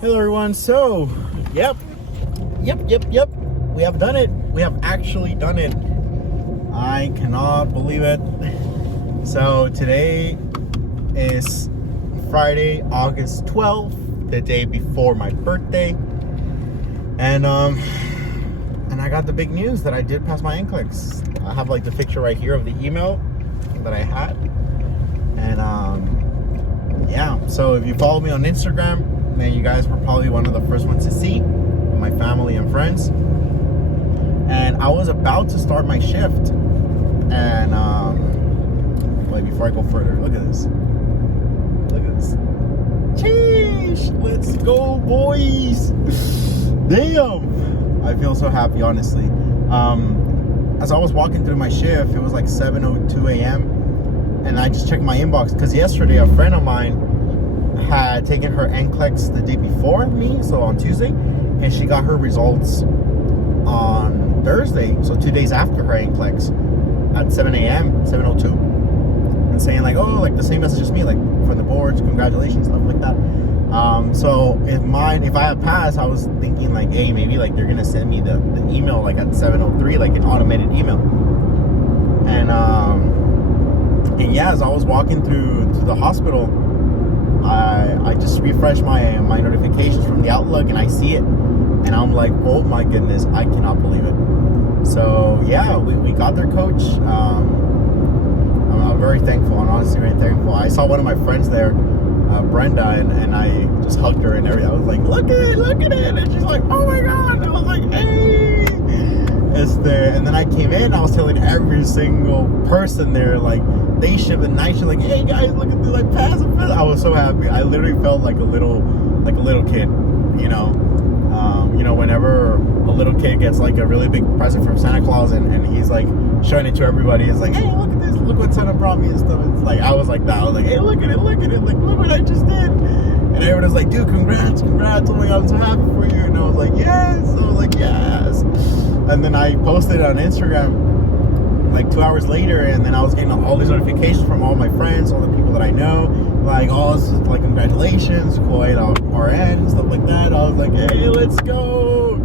Hello everyone. So, yep. We have done it. We have actually done it. I cannot believe it. So today is Friday, August 12th, the day before my birthday. And I got the big news that I did pass my NCLEX. I have like the picture right here of the email that I had. And yeah, so if you follow me on Instagram, then you guys were probably one of the first ones to see, my family and friends. And I was about to start my shift. And wait, before I go further, look at this. Look at this. Sheesh, let's go, boys. Damn. I feel so happy, honestly. As I was walking through my shift, it was like 7:02 a.m. And I just checked my inbox because yesterday a friend of mine had taken her NCLEX the day before me, so on Tuesday, and she got her results on Thursday, so 2 days after her NCLEX at 7 a.m., 7:02, and saying like, oh, like the same message as me, like from the boards, congratulations, stuff like that. So if I had passed, I was thinking like, hey, maybe like they're gonna send me the email like at 7:03, like an automated email. And yeah, as I was walking through to the hospital, I just refreshed my notifications from the Outlook, and I see it, and I'm like, oh my goodness, I cannot believe it. So yeah, we got there, coach. I'm very thankful. I'm honestly very thankful. I saw one of my friends there, Brenda, and I just hugged her and everything. I was like, look at it, and she's like, oh my god. I was like, hey, it's there. And then I came in, I was telling every single person there, like day shift and night shift, like, hey guys, look at this, like pass it. I was so happy. I literally felt like a little kid, you know. Whenever a little kid gets like a really big present from Santa Claus and he's like showing it to everybody, it's like, hey, look at this, look what Santa brought me and stuff. It's like, I was like that. I was like, hey, look at it, like look what I just did. And everyone was like, dude, congrats, oh my god, I'm so happy for you. And I was like, yes. And then I posted it on Instagram like 2 hours later, and then I was getting all these notifications from all my friends, all the people that I know, like, oh, this is like, congratulations, quite RN and stuff like that. I was like, hey, let's go.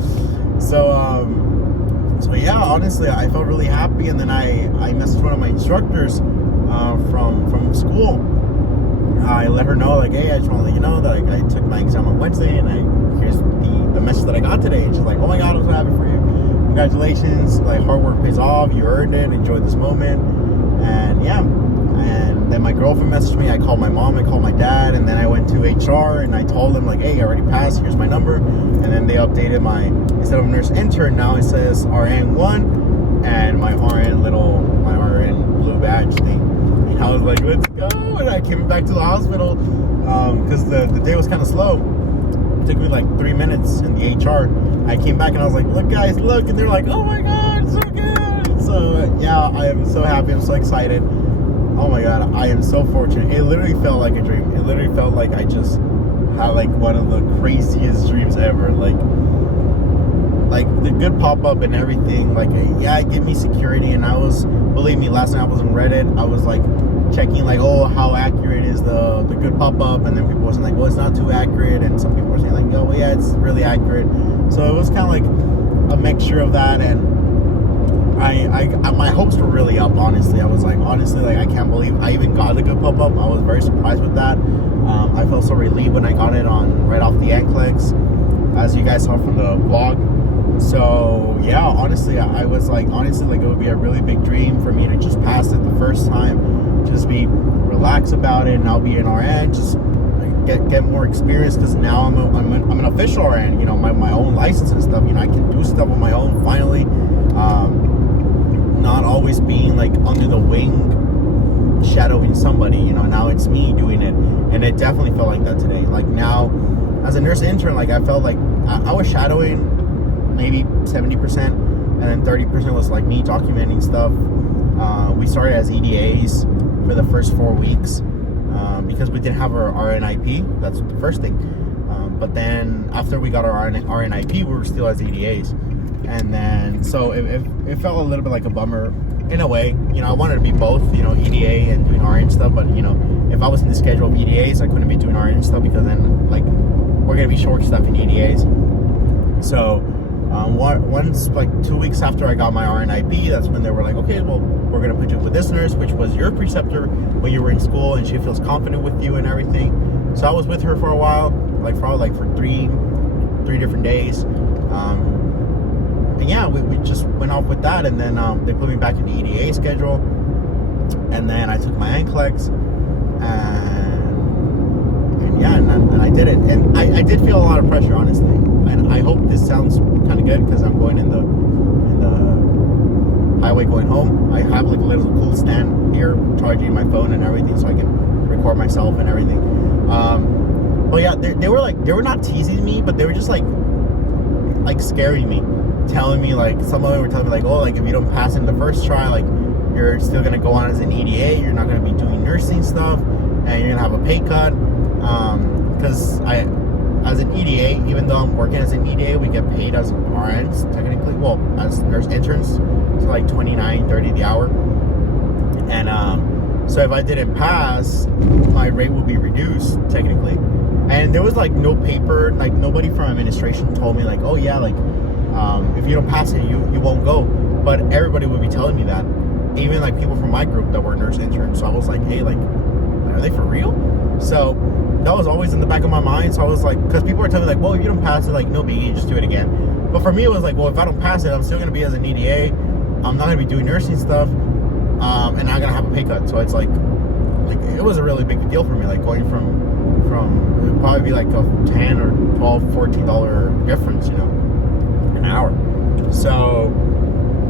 So yeah, honestly, I felt really happy. And then I messaged one of my instructors from school. I let her know, like, hey, I just want to let you know that I took my exam on Wednesday, and here's the message that I got today. And she's like, oh my god, I'm so happy for you. Congratulations, like, hard work pays off, you earned it, enjoy this moment. And yeah, and then my girlfriend messaged me. I called my mom, I called my dad, and then I went to HR and I told them, like, hey, I already passed, here's my number. And then they updated instead of nurse intern, now it says RN1 and my RN blue badge thing. And I was like, let's go. And I came back to the hospital because the day was kind of slow. It took me like 3 minutes in the HR. I came back and I was like, look guys, look. And they're like, oh my god, so good. So yeah, I am so happy. I'm so excited. Oh my god, I am so fortunate. It literally felt like a dream. It literally felt like I just had like one of the craziest dreams ever. Like the good pop-up and everything. Like, yeah, it gave me security. And believe me, last night I was on Reddit. I was like checking like, oh, how accurate is the good pop-up, and then people were saying like, well, it's not too accurate, and some people were saying like, oh, well, yeah, it's really accurate. So it was kind of like a mixture of that, and I my hopes were really up, honestly. I was like, honestly, like, I can't believe I even got the good pop-up. I was very surprised with that. I felt so relieved when I got it right off the NCLEX, as you guys saw from the vlog. So yeah, honestly, I was like, honestly, like, it would be a really big dream for me to just pass it the first time, just be relaxed about it, and I'll be an RN, just get more experience, because now I'm an official RN, you know, my own license and stuff. You know, I can do stuff on my own finally, not always being like under the wing shadowing somebody. You know, now it's me doing it, and it definitely felt like that today. Like, now as a nurse intern, like, I felt like I was shadowing maybe 70%, and then 30% was like me documenting stuff. We started as EDAs for the first 4 weeks because we didn't have our RNIP. That's the first thing. But then after we got our RNIP, we were still as EDAs. And then, so it felt a little bit like a bummer in a way. You know, I wanted to be both, you know, EDA and doing RN stuff. But, you know, if I was in the schedule of EDAs, I couldn't be doing RN stuff, because then, like, we're gonna be short staffed in EDAs. So once, like 2 weeks after I got my Rnip, that's when they were like, okay, well, we're gonna put you with this nurse, which was your preceptor when you were in school, and she feels confident with you and everything. So I was with her for a while, like probably like for three different days. And yeah, we just went off with that, and then they put me back in the EDA schedule, and then I took my NCLEX, and yeah, and I did it, and I did feel a lot of pressure, honestly, and I hope this sounds kind of good, because I'm going in the highway going home. I have like a little cool stand here, charging my phone and everything, so I can record myself and everything. But yeah, they were not teasing me, but they were just like scaring me, telling me, like, some of them were telling me, like, oh, like, if you don't pass in the first try, like, you're still gonna go on as an EDA, you're not gonna be doing nursing stuff, and you're gonna have a pay cut. Because as an EDA, even though I'm working as an EDA, we get paid as RNs technically, well, as nurse interns, so like $29-$30 the hour. And so if I didn't pass, my rate would be reduced technically. And there was like no paper, like nobody from administration told me, like, oh yeah, like if you don't pass it, you won't go. But everybody would be telling me that, even like people from my group that were nurse interns. So I was like, hey, like, are they for real? So that was always in the back of my mind. So I was like, because people were telling me, like, well, if you don't pass it, like, no biggie, just do it again. But for me, it was like, well, if I don't pass it, I'm still gonna be as an EDA, I'm not gonna be doing nursing stuff, and I'm gonna have a pay cut. So it's like it was a really big deal for me, like going from it would probably be like a $10 or $12, $14 difference, you know, an hour. So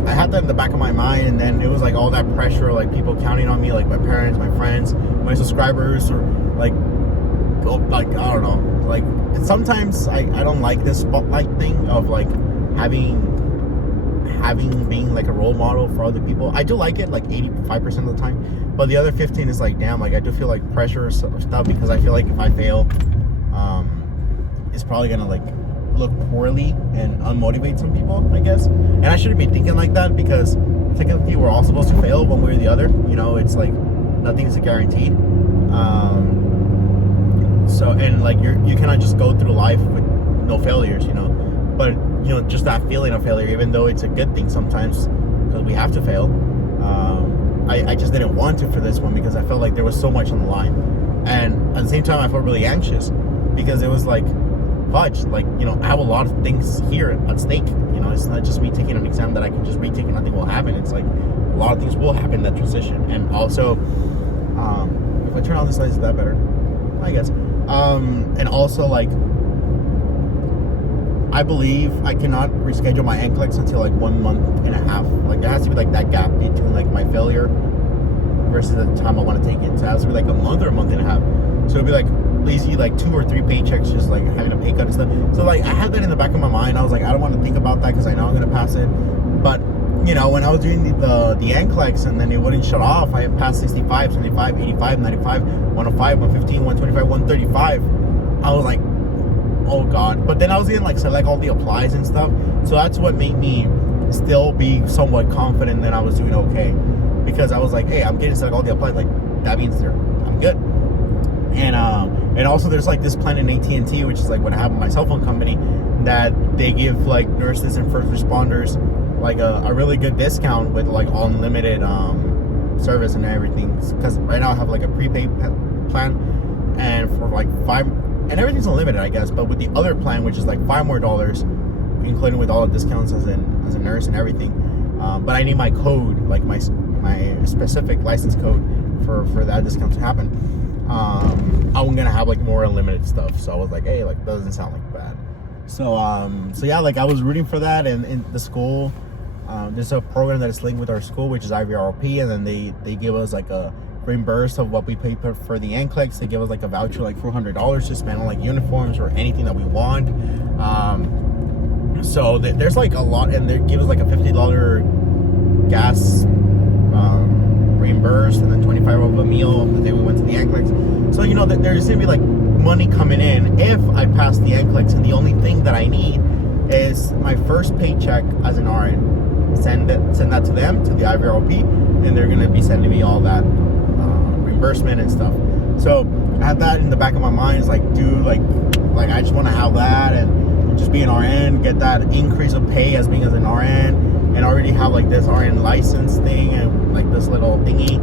I had that in the back of my mind, and then it was like all that pressure, like people counting on me, like my parents, my friends, my subscribers, or like I don't know, like sometimes I don't like this spotlight thing of like being like a role model for other people. I do like it like 85% of the time, but the other 15 is like, damn, like I do feel like pressure or stuff, because I feel like if I fail, it's probably gonna like look poorly and unmotivate some people, I guess. And I shouldn't be thinking like that, because technically we're all supposed to fail one way or the other, you know. It's like nothing's guaranteed. So, and like you cannot just go through life with no failures, you know. But you know, just that feeling of failure, even though it's a good thing sometimes, because we have to fail. I just didn't want to for this one, because I felt like there was so much on the line, and at the same time I felt really anxious, because it was like, fudge, like, you know, I have a lot of things here at stake. You know, it's not just me taking an exam that I can just retake and nothing will happen. It's like a lot of things will happen in that transition. And also, if I turn on this light, is that better? I guess. And also, like, I believe I cannot reschedule my NCLEX until like 1.5 months. Like, there has to be like that gap between like my failure versus the time I want to take it. So it has to be like a month or 1.5 months. So it'd be like lazy, like 2 or 3 paychecks, just like having a pay cut and stuff. So like I had that in the back of my mind. I was like, I don't want to think about that, because I know I'm gonna pass it. But you know, when I was doing the NCLEX and then it wouldn't shut off, I had passed 65, 75, 85, 95, 105, 115, 125, 135. I was like, oh god. But then I was in like select all the applies and stuff, so that's what made me still be somewhat confident that I was doing okay, because I was like, hey, I'm getting select all the applies, like that means I'm good. And also there's like this plan in AT&T, which is like what I have in my cell phone company, that they give like nurses and first responders like a really good discount with like unlimited service and everything, because right now I have like a prepaid plan, and for like $5, and everything's unlimited, I guess, but with the other plan, which is like $5 more, including with all the discounts as a nurse and everything, but I need my code, like my specific license code for that discount to happen. I'm gonna have like more unlimited stuff. So I was like, hey, like, doesn't sound like bad. So yeah, like I was rooting for that. And in the school, there's a program that is linked with our school, which is IVRP, and then they give us like a reimburse of what we pay for the NCLEX. They give us like a voucher like $400 to spend on like uniforms or anything that we want. So there's like a lot, and they give us like a $50 gas reimbursed, and then 25 of a meal the day we went to the NCLEX. So you know that there's gonna be like money coming in if I pass the NCLEX, and the only thing that I need is my first paycheck as an RN. Send that to them, to the IVRP, and they're gonna be sending me all that reimbursement and stuff. So I had that in the back of my mind. It's like, dude, like like I just want to have that and just be an RN, get that increase of pay as being as an RN, and already have like this RN license thing and like this little thingy,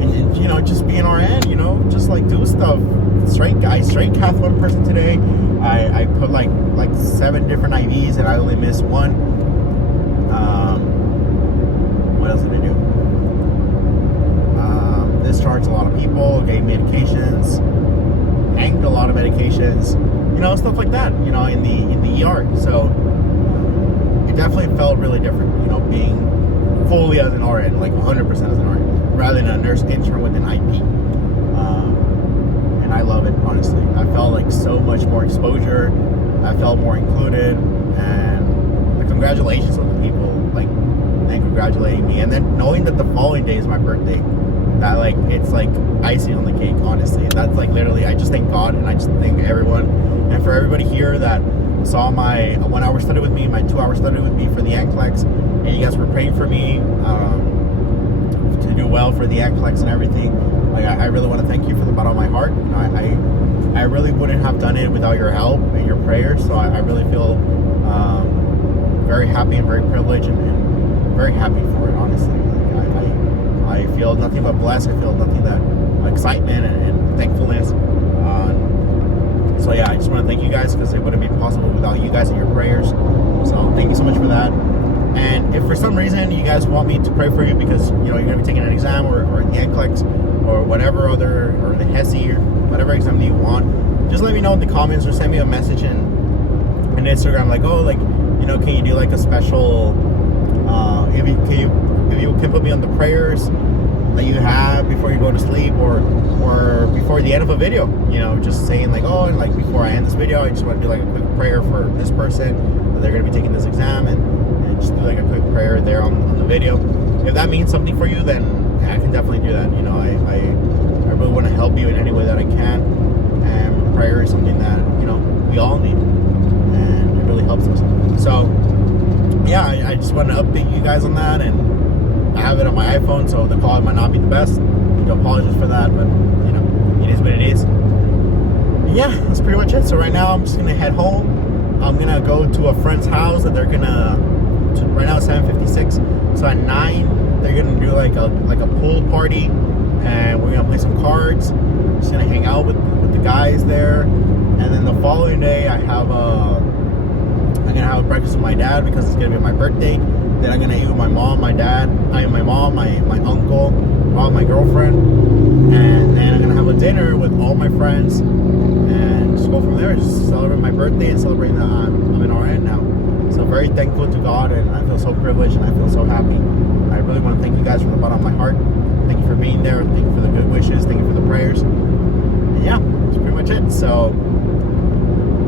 and you know, just be an RN, you know, just like do stuff. I straight cath one person today. I put like 7 different IVs and I only missed one. What else did I do? Discharged a lot of people, gave medications, tanked a lot of medications, you know, stuff like that, you know, in the ER. So it definitely felt really different, you know, being fully as an RN, like 100% as an RN, rather than a nurse intern with an IP. And I love it, honestly. I felt like so much more exposure. I felt more included, and the congratulations of the people, like, and congratulating me, and then knowing that the following day is my birthday, that like it's like icing on the cake, honestly. That's like literally, I just thank God, and I just thank everyone, and for everybody here that saw my 1 hour study with me, my 2 hour study with me for the NCLEX, and you guys were praying for me to do well for the NCLEX and everything. Like I really want to thank you from the bottom of my heart. You know, I really wouldn't have done it without your help and your prayers. So I really feel very happy and very privileged and very happy for it, honestly. Like, I feel nothing but blessed. I feel nothing but excitement and thankfulness. So yeah, I just want to thank you guys, because it wouldn't be possible without you guys and your prayers. So thank you so much for that. And if for some reason you guys want me to pray for you because, you know, you're going to be taking an exam or the NCLEX or whatever other, or the HESI or whatever exam that you want, just let me know in the comments or send me a message in Instagram, like, oh, like, you know, can you do like a special, if you can put me on the prayers that you have before you go to sleep, or before the end of a video, you know, just saying like, oh, and like before I end this video, I just want to do like a quick prayer for this person that they're going to be taking this exam, and just do like a quick prayer there on the video. If that means something for you, then I can definitely do that. You know, I really want to help you in any way that I can, and prayer is something that, you know, we all need, and it really helps us. So yeah, I just want to update you guys on that, and I have it on my iPhone, so the quality might not be the best. I do apologize for that, but you know, it is what it is. And yeah, that's pretty much it. So right now I'm just gonna head home. I'm gonna go to a friend's house that they're gonna, right now it's 7:56, so at 9 they're gonna do like a pool party, and we're gonna play some cards. Just gonna hang out with the guys there, and then the following day I'm gonna have a breakfast with my dad because it's gonna be my birthday. Then I'm gonna eat with my mom, my dad, my mom, my uncle, my girlfriend, and then I'm gonna have a dinner with all my friends, and just go from there. Just celebrate my birthday and celebrate that I'm an RN now. So very thankful to God, and I feel so privileged, and I feel so happy. I really want to thank you guys from the bottom of my heart. Thank you for being there. Thank you for the good wishes. Thank you for the prayers. And yeah, that's pretty much it. So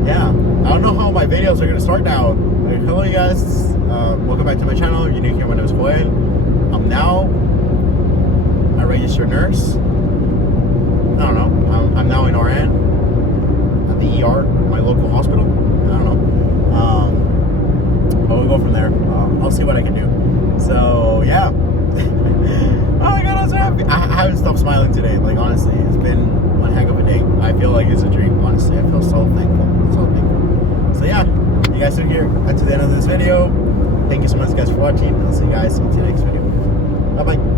yeah, I don't know how my videos are gonna start now. Like, hello, you guys. Welcome back to my channel. If you're new here, my name is Joel. I'm now a registered nurse. I don't know. I'm now an RN at the ER, my local hospital. I don't know. But we'll go from there. I'll see what I can do. So yeah. Oh my God, I'm so happy. I haven't stopped smiling today. Like, honestly, it's been one heck of a day. I feel like it's a dream. Honestly, I feel so thankful. So thankful. So yeah, you guys are here to the end of this video. Thank you so much, guys, for watching. I'll see you guys in the next video. Bye bye.